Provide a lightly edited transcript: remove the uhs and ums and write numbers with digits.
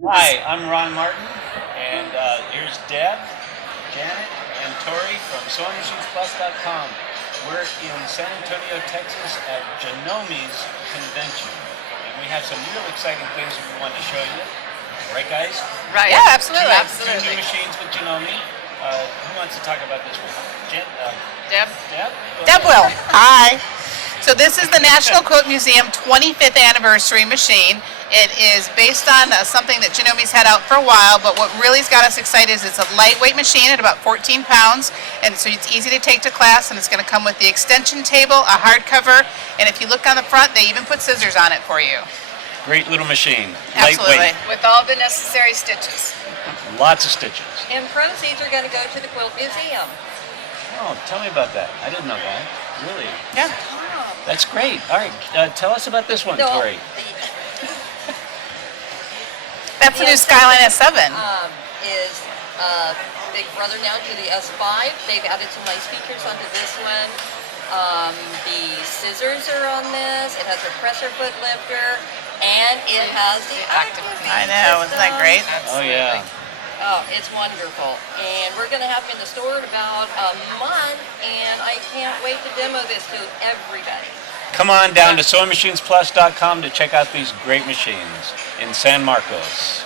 Hi, I'm Ron Martin, and here's Deb, Janet, and Tori from SewingMachinesPlus.com. We're in San Antonio, Texas at Janome's convention, and we have some real exciting things that we want to show you. Right, guys? Right. Yeah, absolutely. Two new machines with Janome. Who wants to talk about this one? Deb? Deb? Deb will. Hi. So this is the National Quilt Museum 25th anniversary machine. It is based on something that Janome's had out for a while, but what really's got us excited is it's a lightweight machine at about 14 pounds, and so it's easy to take to class, and it's going to come with the extension table, a hardcover, and if you look on the front, they even put scissors on it for you. Great little machine. Absolutely. Lightweight. With all the necessary stitches. Lots of stitches. And proceeds are going to go to the Quilt Museum. Oh, tell me about that. I didn't know that. Really? Yeah. That's great. All right, tell us about this one, No, Tori. That's the new Skyline S7. Is big brother now to the S5. They've added some nice features onto this one. The scissors are on this. It has a presser foot lifter, and it has the active I know, isn't that great? Oh, yeah. Oh, it's wonderful. And we're going to have them in the store in about a month, and I can't wait to demo this to everybody. Come on down to SewingMachinesPlus.com to check out these great machines in San Marcos.